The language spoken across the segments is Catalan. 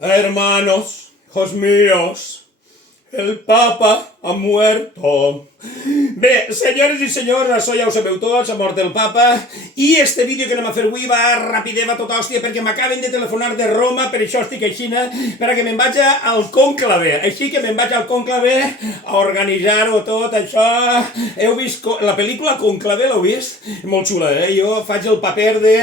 Hermanos, hijos míos, el Papa ha muerto. Bé, senyores i senyors, això ja ho sabeu tots, ha mort el Papa, i este vídeo que anem a fer avui va ràpid, va tota hòstia, perquè m'acaben de telefonar de Roma, per això estic aixina, perquè me'n vaig al conclave. Així que me'n vaig al conclave a organitzar-ho tot, això. Heu vist la pel·lícula Conclave, l'heu vist? Molt xula, Jo faig el paper de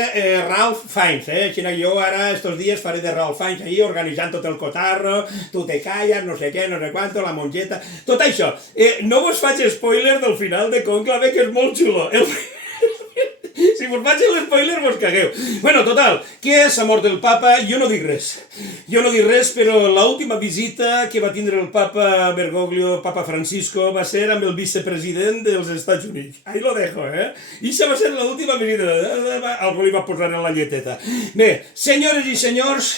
Ralph Fiennes, Així que jo ara, estos dies, faré de Ralph Fiennes, ahí, organitzant tot el cotarro, tu te calles, no sé què, no sé quanto, la monjeta, tot això. No vos faig spoiler del final de Conclave, que és molt xulo. Si vos faig l'espoiler vos cagueu. Bueno, total, que s'ha mort el Papa, jo no dic res. Jo no dic res, però l'última visita que va tindre el Papa Bergoglio, Papa Francisco, va ser amb el vicepresident dels Estats Units. Ahí lo dejo, I això va ser l'última visita. Algú li va posar en la lleteta. Bé, senyores i senyors,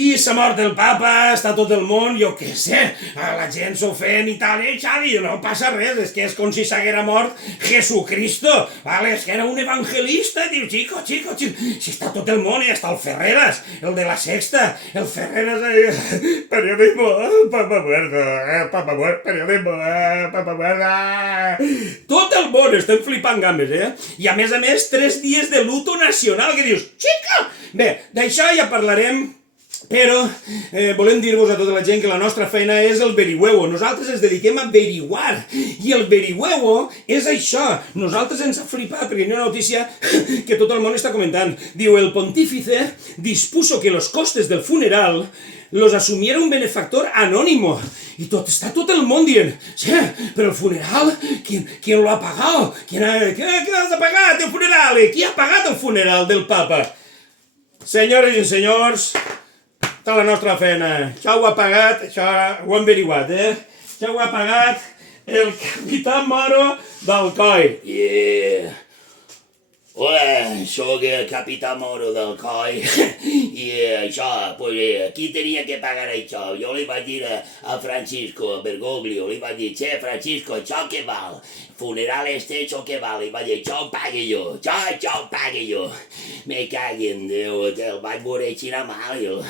i s'ha mort el Papa, està tot el món, jo què sé, la gent s'ofèn i tal, Xavi, no passa res, és que és com si s'haguera mort Jesucristo, vale? És que era un evangelista, diu, chico, si està tot el món, està el Ferreras, el de la Sexta, el Ferreras, periodismo, Papa muerto, periodismo, Papa muerto, tot el món estem flipant gambes, I a més, 3 dies de luto nacional, que dius, chico! Bé, d'això ja parlarem, però volem dir-vos a tota la gent que la nostra feina és el verihuevo. Nosaltres ens dediquem a averiguar. I el verihuevo és això. Nosaltres ens ha flipat perquè hi ha una notícia que tot el món està comentant. Diu, el pontífice dispuso que los costes del funeral los asumiera un benefactor anónimo. Y está todo el mundo dient, sí, pero el funeral, ¿quién lo ha pagado? ¿Qué has pagat el funeral? Qui ha pagat el funeral del Papa? Senyores i senyors, la nostra feina. Això ho ha pagat, això ho hem averiguat, Això ho ha pagat el capità Moro d'Alcoi. Hola, sóc el capità Moro d'Alcoi i això, qui tenia que pagar això? Jo li vaig dir a Francisco, a Bergoglio, li vaig dir, che, Francisco, això què val? Funeral això què val? I va dir, això ho pague jo, això ho pague jo. Me caguen, Déu, el vaig veure així mal,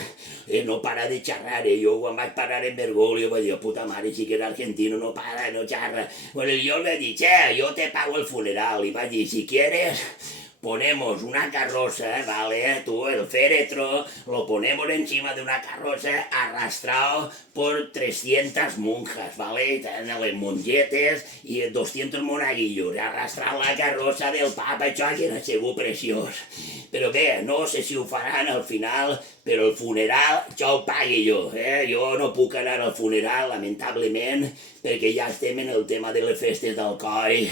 no para de xerrar, jo quan vaig parar en Bergoglio vaig dir, puta mare, si que és argentino, no para, no xerra. Bueno, jo li vaig dir, che, yo te pago el funeral, i vaig dir, si quieres, ponemos una carroza, ¿vale? Tú, el féretro, lo ponemos encima de una carroza arrastrado por 300 monjas, ¿vale? Las monjetes y 200 monaguillos, arrastrant la carroza del Papa, això que era segur preciós. Però bé, no sé si ho faran al final, però el funeral això ho pague jo, Jo no puc anar al funeral, lamentablement, perquè ja estem en el tema de les festes d'Alcoi.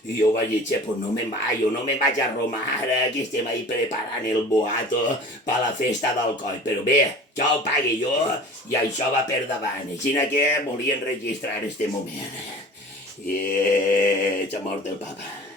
I jo vaig dir, pues no me'n vaig a Roma ara, que estem ahí preparant el boato per la festa d'Alcoi. Però bé, això ho pague jo i això va per davant. Així que volia enregistrar este moment. I s'ha mort el Papa.